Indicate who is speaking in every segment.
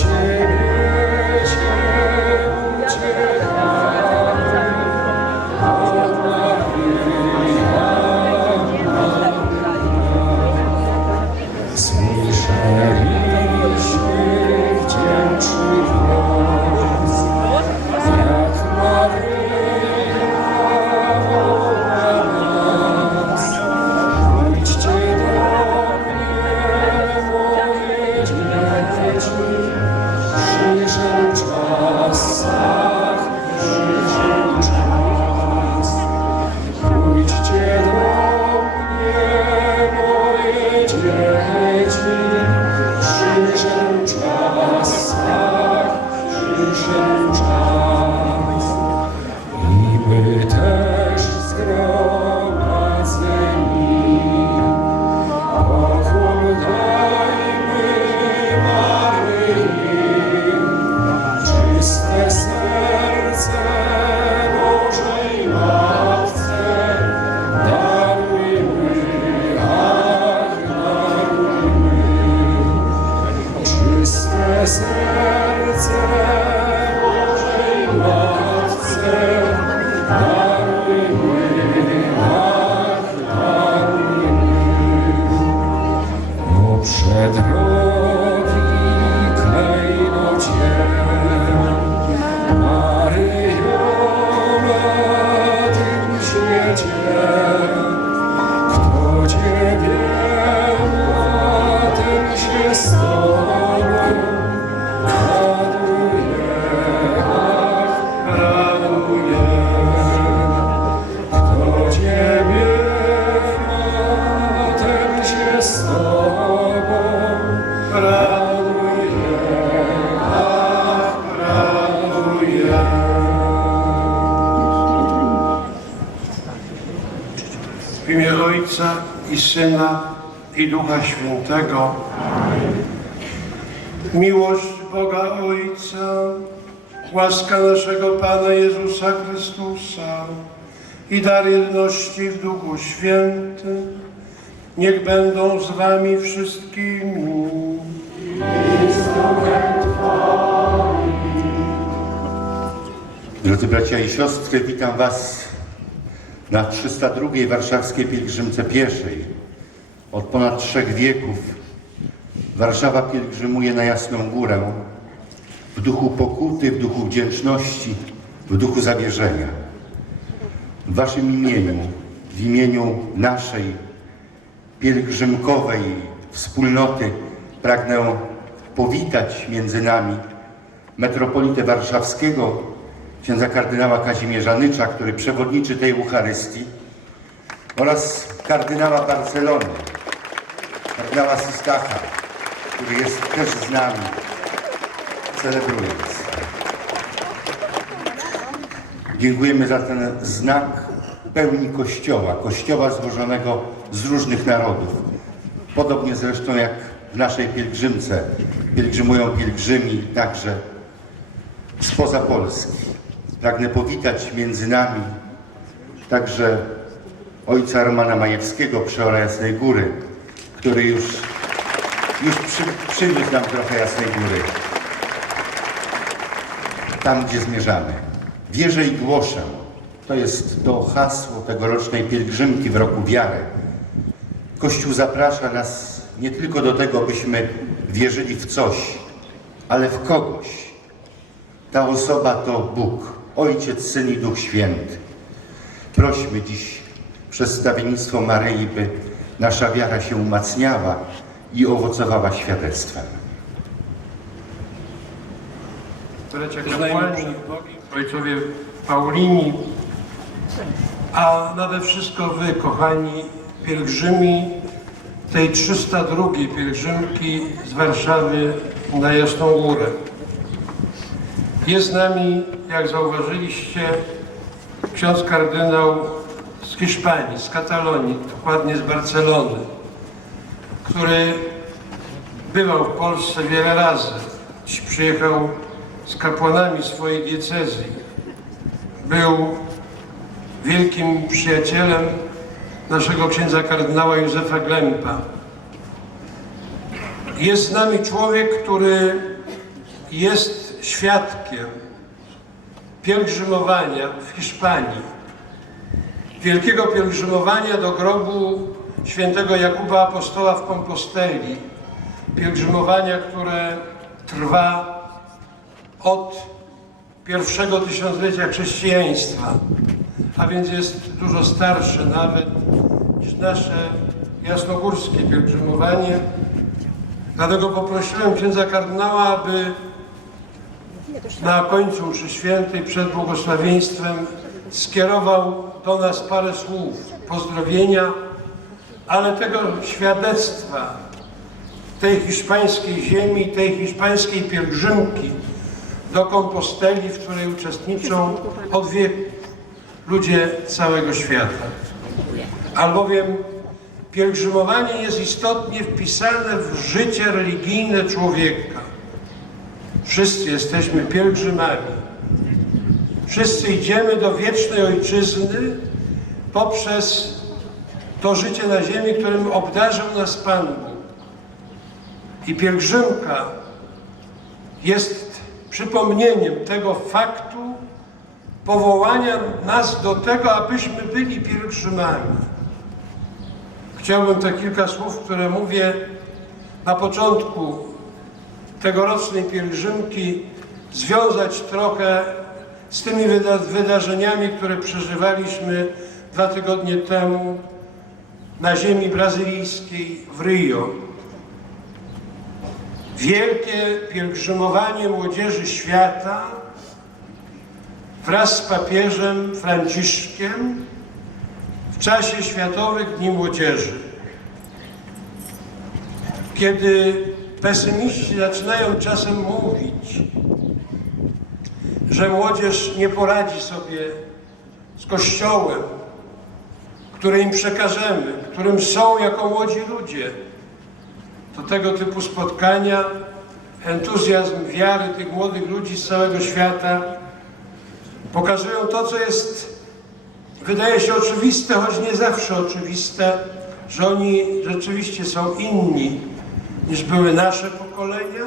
Speaker 1: Te
Speaker 2: W imię Ojca i Syna i Ducha Świętego. Miłość Boga Ojca, łaska naszego Pana Jezusa Chrystusa i dar jedności w Duchu Świętym niech będą z Wami wszystkimi.
Speaker 3: Drodzy bracia i siostry, witam Was na 302 Warszawskiej Pielgrzymce Pieszej. Od ponad trzech wieków Warszawa pielgrzymuje na Jasną Górę w duchu pokuty, w duchu wdzięczności, w duchu zawierzenia. W Waszym imieniu, w imieniu naszej pielgrzymkowej wspólnoty pragnę powitać między nami metropolitę warszawskiego, księdza kardynała Kazimierza Nycza, który przewodniczy tej Eucharystii, oraz kardynała Barcelony, kardynała Sistacha, który jest też z nami, celebrując. Dziękujemy za ten znak pełni Kościoła, Kościoła złożonego z różnych narodów. Podobnie zresztą jak w naszej pielgrzymce pielgrzymują pielgrzymi także spoza Polski. Pragnę powitać między nami także ojca Romana Majewskiego, przeora Jasnej Góry, który już, już przy, przyniósł nam trochę Jasnej Góry. Tam, gdzie zmierzamy. Wierzę i głoszę. To jest to hasło tegorocznej pielgrzymki w roku wiary. Kościół zaprasza nas nie tylko do tego, byśmy wierzyli w coś, ale w kogoś. Ta osoba to Bóg, Ojciec, Syn i Duch Święty. Prośmy dziś przez stawiennictwo Maryi, by nasza wiara się umacniała i owocowała świadectwem.
Speaker 2: bracia kapłani, ojcowie Paulini, a nade wszystko wy, kochani pielgrzymi tej 302 pielgrzymki z Warszawy na Jasną Górę. Jest z nami, jak zauważyliście, ksiądz kardynał z Hiszpanii, z Katalonii, dokładnie z Barcelony, który bywał w Polsce wiele razy. Dziś przyjechał z kapłanami swojej diecezji. Był wielkim przyjacielem naszego księdza kardynała Józefa Glempa. Jest z nami człowiek, który jest świadkiem pielgrzymowania w Hiszpanii, wielkiego pielgrzymowania do grobu świętego Jakuba Apostoła w Komposteli, pielgrzymowania, które trwa od pierwszego tysiąclecia chrześcijaństwa, a więc jest dużo starsze nawet niż nasze jasnogórskie pielgrzymowanie. Dlatego poprosiłem księdza kardynała, aby na końcu mszy świętej przed błogosławieństwem skierował do nas parę słów pozdrowienia, ale tego świadectwa tej hiszpańskiej ziemi, tej hiszpańskiej pielgrzymki do Komposteli, w której uczestniczą od wieków ludzie całego świata. Albowiem pielgrzymowanie jest istotnie wpisane w życie religijne człowieka. Wszyscy jesteśmy pielgrzymami. Wszyscy idziemy do wiecznej ojczyzny poprzez to życie na ziemi, którym obdarzył nas Pan Bóg. I pielgrzymka jest przypomnieniem tego faktu powołania nas do tego, abyśmy byli pielgrzymami. Chciałbym te kilka słów, które mówię na początku tegorocznej pielgrzymki, związać trochę z tymi wyda wydarzeniami, które przeżywaliśmy dwa tygodnie temu na ziemi brazylijskiej w Rio. Wielkie pielgrzymowanie młodzieży świata wraz z papieżem Franciszkiem w czasie Światowych Dni Młodzieży. Kiedy pesymiści zaczynają czasem mówić, że młodzież nie poradzi sobie z Kościołem, który im przekażemy, którym są jako młodzi ludzie, to tego typu spotkania, entuzjazm wiary tych młodych ludzi z całego świata pokazują to, co jest, wydaje się oczywiste, choć nie zawsze oczywiste, że oni rzeczywiście są inni niż były nasze pokolenia,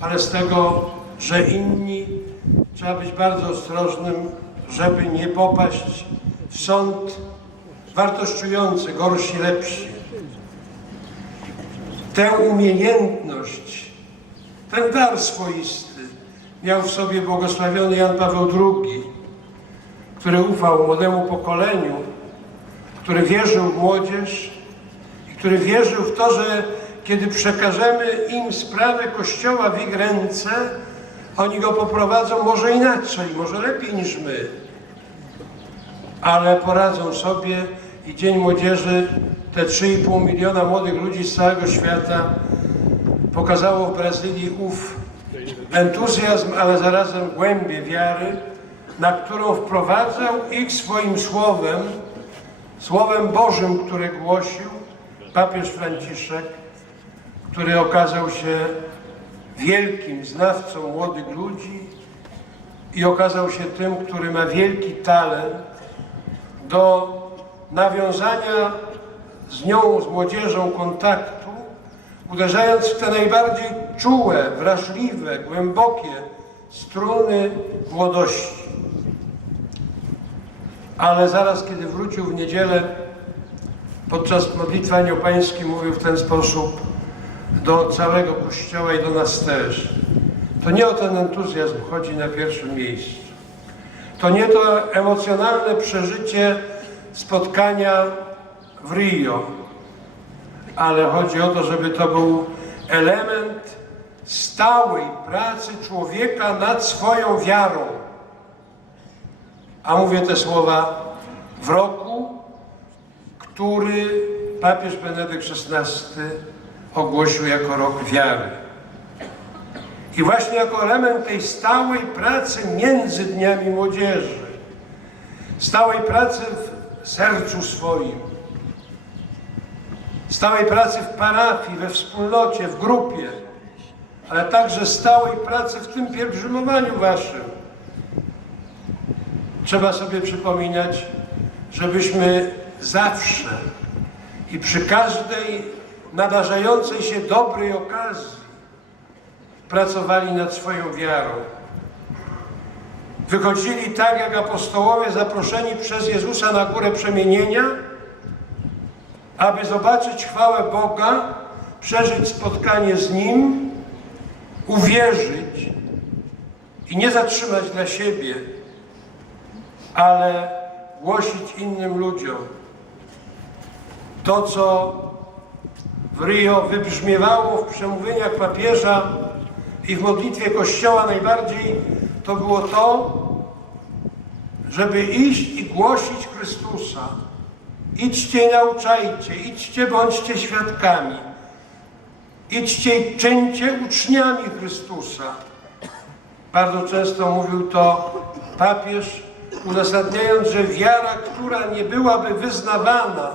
Speaker 2: ale z tego, że inni trzeba być bardzo ostrożnym, żeby nie popaść w sąd wartościujący, gorsi, lepsi. Tę umiejętność, ten dar swoisty miał w sobie błogosławiony Jan Paweł II, który ufał młodemu pokoleniu, który wierzył w młodzież i który wierzył w to, że kiedy przekażemy im sprawę Kościoła w ich ręce, oni go poprowadzą może inaczej, może lepiej niż my, ale poradzą sobie i Dzień Młodzieży, te 3,5 miliona młodych ludzi z całego świata pokazało w Brazylii ów entuzjazm, ale zarazem głębię wiary, na którą wprowadzał ich swoim słowem, słowem Bożym, które głosił papież Franciszek, który okazał się wielkim znawcą młodych ludzi i okazał się tym, który ma wielki talent do nawiązania z nią, z młodzieżą kontaktu, uderzając w te najbardziej czułe, wrażliwe, głębokie struny młodości. Ale zaraz, kiedy wrócił w niedzielę, podczas modlitwy aniołpańskiej mówił w ten sposób do całego Kościoła i do nas też. To nie o ten entuzjazm chodzi na pierwszym miejscu. To nie to emocjonalne przeżycie spotkania w Rio, ale chodzi o to, żeby to był element stałej pracy człowieka nad swoją wiarą. A mówię te słowa w roku, który papież Benedykt XVI ogłosił jako rok wiary. I właśnie jako element tej stałej pracy między dniami młodzieży, stałej pracy w sercu swoim, stałej pracy w parafii, we wspólnocie, w grupie, ale także stałej pracy w tym pielgrzymowaniu waszym. Trzeba sobie przypominać, żebyśmy zawsze i przy każdej nadarzającej się dobrej okazji pracowali nad swoją wiarą. Wychodzili tak jak apostołowie zaproszeni przez Jezusa na górę przemienienia, aby zobaczyć chwałę Boga, przeżyć spotkanie z Nim, uwierzyć i nie zatrzymać dla siebie, ale głosić innym ludziom to, co w Rio wybrzmiewało w przemówieniach papieża i w modlitwie Kościoła najbardziej, to było to, żeby iść i głosić Chrystusa. Idźcie nauczajcie, idźcie, bądźcie świadkami. Idźcie i czyńcie uczniami Chrystusa. Bardzo często mówił to papież, uzasadniając, że wiara, która nie byłaby wyznawana,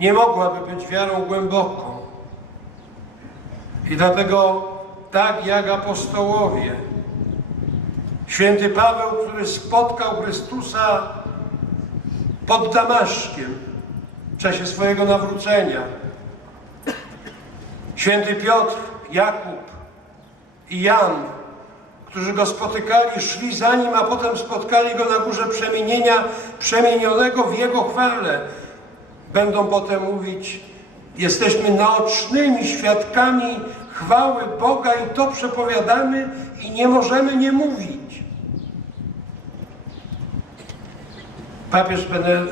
Speaker 2: nie mogłaby być wiarą głęboką. I dlatego tak jak apostołowie, święty Paweł, który spotkał Chrystusa pod Damaszkiem w czasie swojego nawrócenia, święty Piotr, Jakub i Jan, którzy go spotykali, szli za nim, a potem spotkali go na górze przemienienia, przemienionego w jego chwale. Będą potem mówić, jesteśmy naocznymi świadkami chwały Boga i to przepowiadamy i nie możemy nie mówić. Papież e,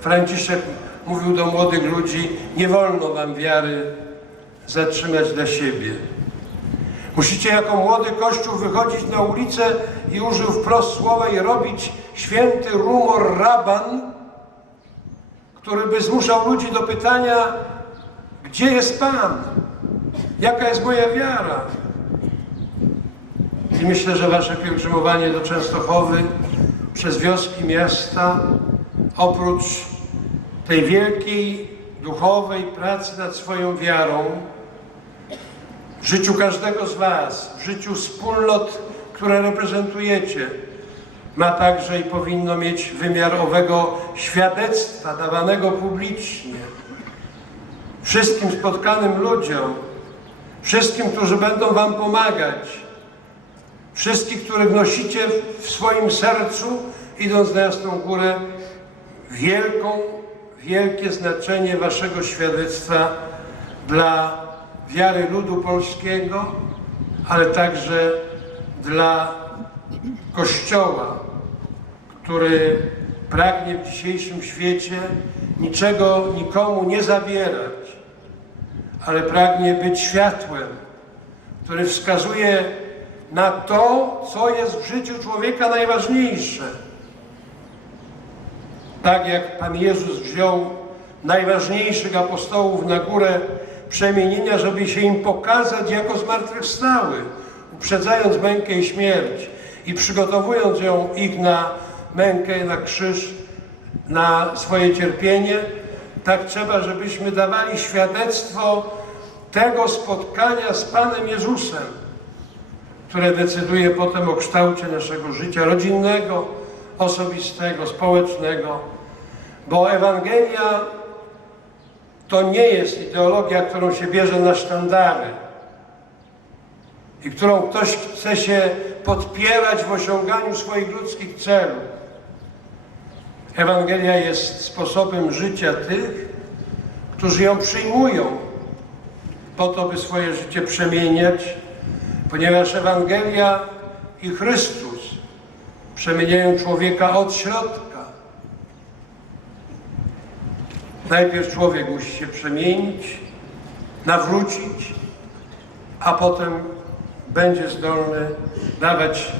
Speaker 2: Franciszek mówił do młodych ludzi, nie wolno wam wiary zatrzymać dla siebie. Musicie jako młody Kościół wychodzić na ulicę i użył wprost słowa i robić święty rumor raban, który by zmuszał ludzi do pytania, gdzie jest Pan? Jaka jest moja wiara? I myślę, że wasze pielgrzymowanie do Częstochowy przez wioski miasta, oprócz tej wielkiej duchowej pracy nad swoją wiarą, w życiu każdego z Was, w życiu wspólnot, które reprezentujecie, ma także i powinno mieć wymiar owego świadectwa dawanego publicznie. Wszystkim spotkanym ludziom, wszystkim, którzy będą Wam pomagać, wszystkich, których nosicie w swoim sercu, idąc na Jasną Górę, wielką, wielkie znaczenie Waszego świadectwa dla wiary ludu polskiego, ale także dla Kościoła, który pragnie w dzisiejszym świecie niczego nikomu nie zabierać, ale pragnie być światłem, który wskazuje na to, co jest w życiu człowieka najważniejsze. Tak jak Pan Jezus wziął najważniejszych apostołów na górę przemienienia, żeby się im pokazać jako zmartwychwstały, uprzedzając mękę i śmierć i przygotowując ją ich na mękę, na krzyż, na swoje cierpienie, tak trzeba, żebyśmy dawali świadectwo tego spotkania z Panem Jezusem, które decyduje potem o kształcie naszego życia rodzinnego, osobistego, społecznego, bo Ewangelia to nie jest ideologia, którą się bierze na sztandary i którą ktoś chce się podpierać w osiąganiu swoich ludzkich celów. Ewangelia jest sposobem życia tych, którzy ją przyjmują po to, by swoje życie przemieniać, ponieważ Ewangelia i Chrystus przemieniają człowieka od środka. Najpierw człowiek musi się przemienić, nawrócić, a potem będzie zdolny dawać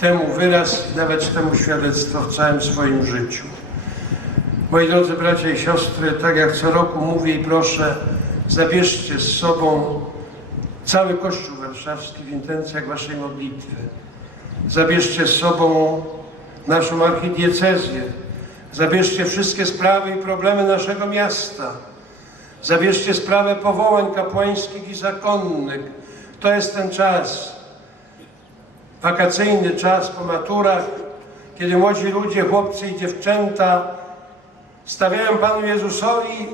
Speaker 2: temu wyraz i dawać temu świadectwo w całym swoim życiu. Moi drodzy bracia i siostry, tak jak co roku mówię i proszę, zabierzcie z sobą cały Kościół Warszawski w intencjach Waszej modlitwy. Zabierzcie z sobą naszą archidiecezję. Zabierzcie wszystkie sprawy i problemy naszego miasta. Zabierzcie sprawę powołań kapłańskich i zakonnych. To jest ten czas, wakacyjny czas po maturach, kiedy młodzi ludzie, chłopcy i dziewczęta stawiają Panu Jezusowi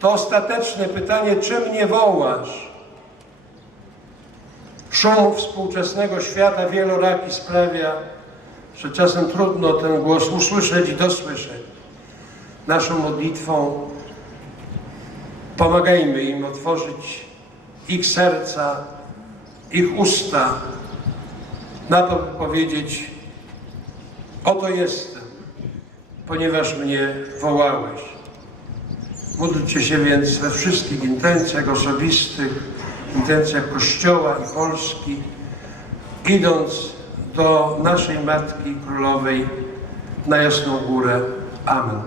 Speaker 2: to ostateczne pytanie, czy mnie wołasz? Szum współczesnego świata wieloraki sprawia, że czasem trudno ten głos usłyszeć i dosłyszeć. Naszą modlitwą pomagajmy im otworzyć ich serca, ich usta, na to, by powiedzieć: Oto jestem, ponieważ mnie wołałeś. Módlcie się więc we wszystkich intencjach osobistych, intencjach Kościoła i Polski, idąc do naszej Matki Królowej na Jasną Górę. Amen.